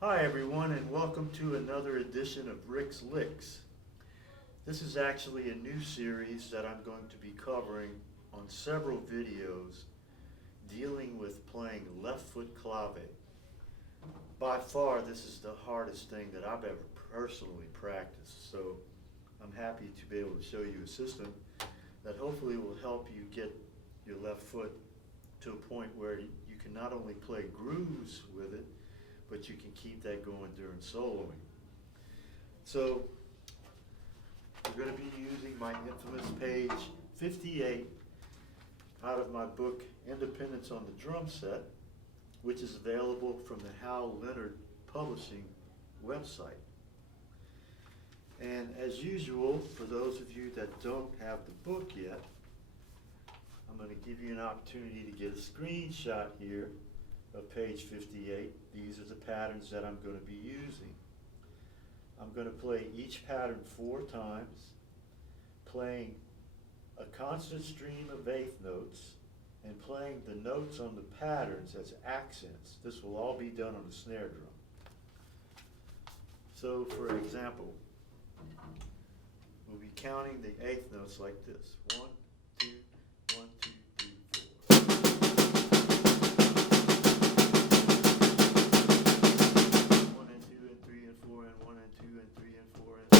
Hi everyone, and welcome to another edition of Rick's Licks. This is actually a new series that I'm going to be covering on several videos dealing with playing left foot clave. By far, this is the hardest thing that I've ever personally practiced, so I'm happy to be able to show you a system that hopefully will help you get your left foot to a point where you can not only play grooves with it, but you can keep that going during soloing. So we're going to be using my infamous page 58 out of my book Independence on the Drum Set, which is available from the Hal Leonard Publishing website. And as usual, for those of you that don't have the book yet, I'm going to give you an opportunity to get a screenshot here of page 58. These are the patterns that I'm going to be using. I'm going to play each pattern 4 times, playing a constant stream of eighth notes and playing the notes on the patterns as accents. This will all be done on a snare drum. So for example, we'll be counting the eighth notes like this. 1, 2, 1, 2, 3, 4. 1 and 2 and 3 and 4 and 1 and 2 and 3 and 4 and.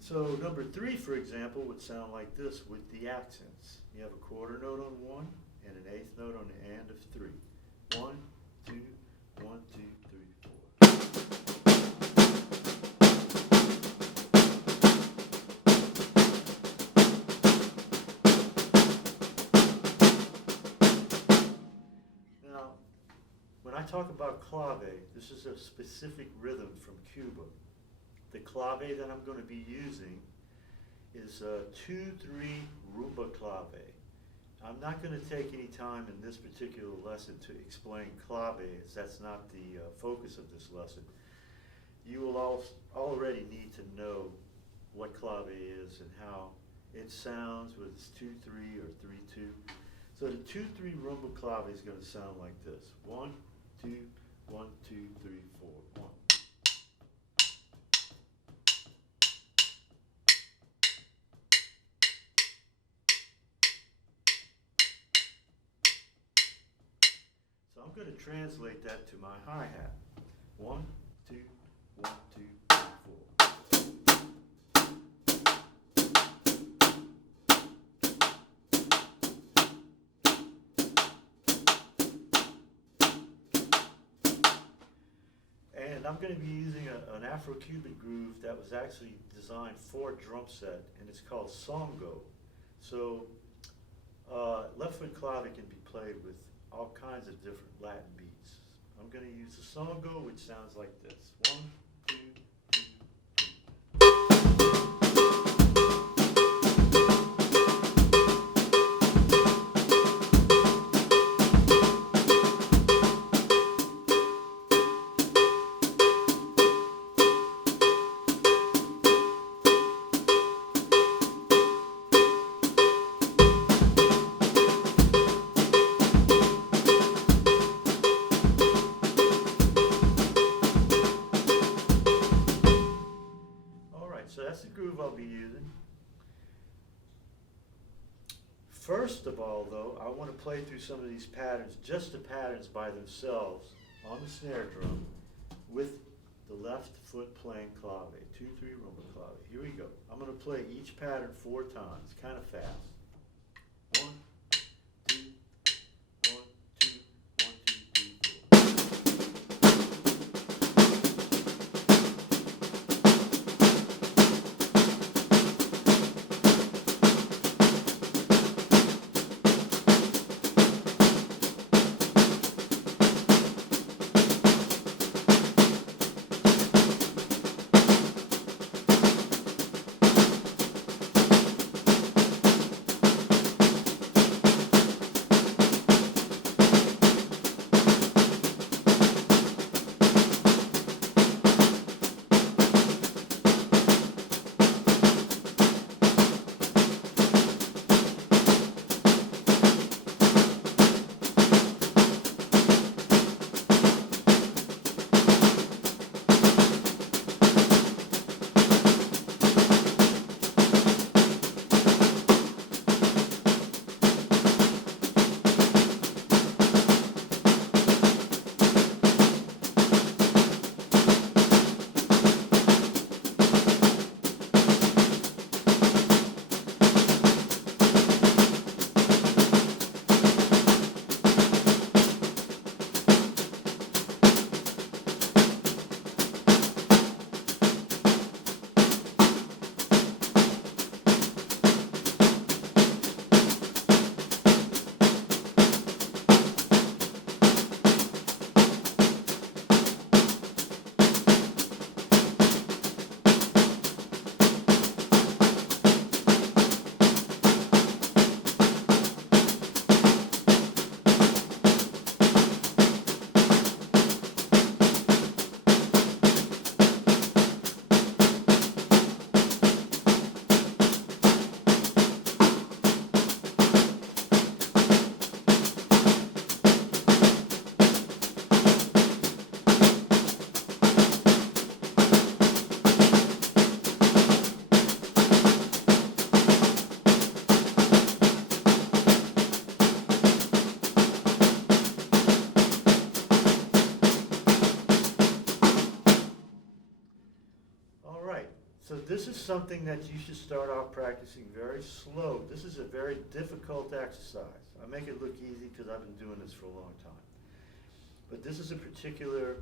So number 3, for example, would sound like this with the accents. You have a quarter note on 1 and an eighth note on the and of 3. 1, 2, 1, 2, 3, 4. Now, when I talk about clave, this is a specific rhythm from Cuba. The clave that I'm going to be using is a 2-3 rumba clave. I'm not going to take any time in this particular lesson to explain clave, as that's not the focus of this lesson. You will already need to know what clave is and how it sounds, whether it's 2-3 or 3-2. So the 2-3 rumba clave is going to sound like this. 1, 2, 1, 2, 3, 4, 1. So I'm going to translate that to my hi-hat. 1, 2, 1, 2, 3, 4. And I'm going to be using an Afro-Cuban groove that was actually designed for drum set, and it's called songo. So left foot clave can be played with all kinds of different Latin beats. I'm going to use the songo, which sounds like this. 1, 2, 3. So that's the groove I'll be using. First of all, though, I want to play through some of these patterns, just the patterns by themselves, on the snare drum, with the left foot playing clave, 2-3 rumba clave. Here we go. I'm going to play each pattern 4 times, kind of fast. 1, 2, 1, 2, 1, 2, 3, 4. something that you should start off practicing very slow. This is a very difficult exercise. I make it look easy because I've been doing this for a long time. But this is a particular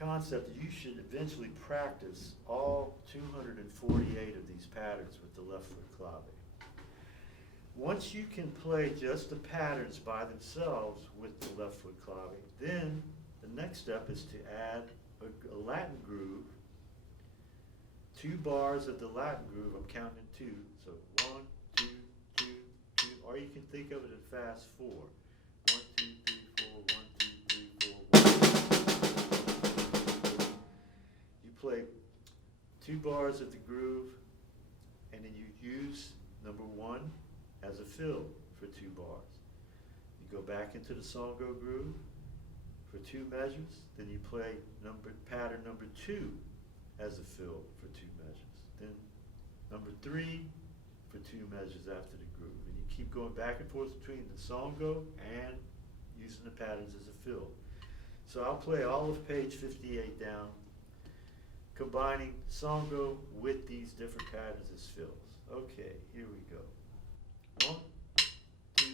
concept that you should eventually practice all 248 of these patterns with the left foot clave. Once you can play just the patterns by themselves with the left foot clave, then the next step is to add a Latin groove, 2 bars of the Latin groove. I'm counting in 2, so 1, 2, 2, 2, or you can think of it in fast 4. 1, 2, 3, 4, 1, 2, 3, 4, 1. You play 2 bars of the groove, and then you use number 1 as a fill for 2 bars. You go back into the song go groove for 2 measures, then you play pattern number 2 as a fill for 2 measures. Then number 3 for 2 measures after the groove. And you keep going back and forth between the song go and using the patterns as a fill. So I'll play all of page 58 down, combining song go with these different patterns as fills. Okay, here we go. 1, 2,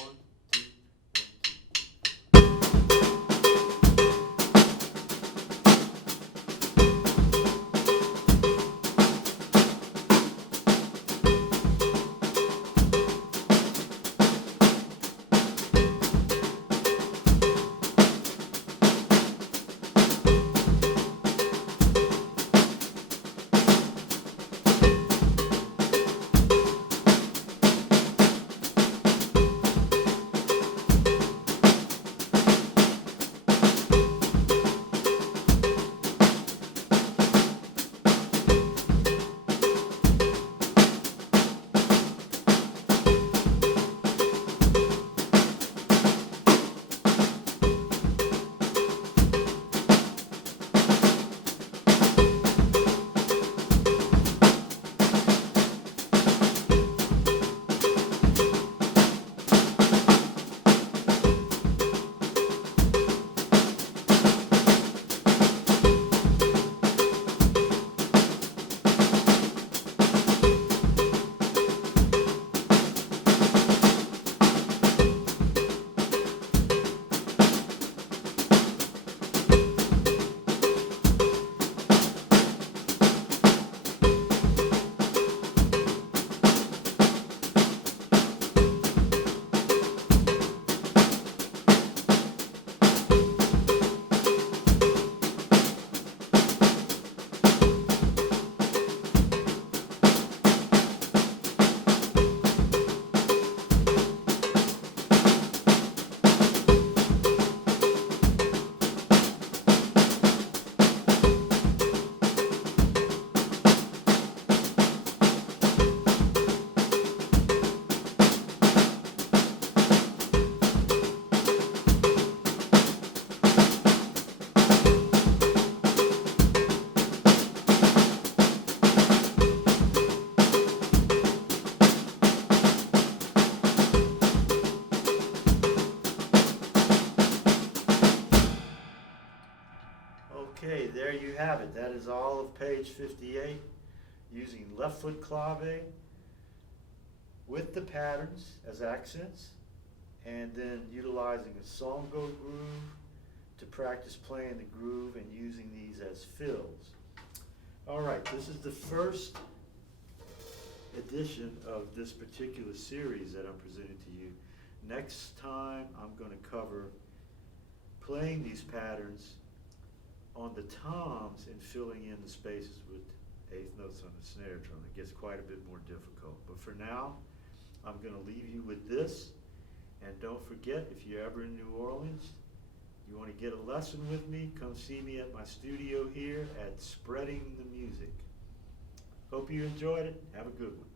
1, 2, Okay, there you have it. That is all of page 58, using left foot clave with the patterns as accents, and then utilizing a song go groove to practice playing the groove and using these as fills. All right, this is the first edition of this particular series that I'm presenting to you. Next time I'm going to cover playing these patterns on the toms and filling in the spaces with eighth notes on the snare drum. It gets quite a bit more difficult. But for now, I'm going to leave you with this. And don't forget, if you're ever in New Orleans, you want to get a lesson with me, come see me at my studio here at Spreading the Music. Hope you enjoyed it. Have a good one.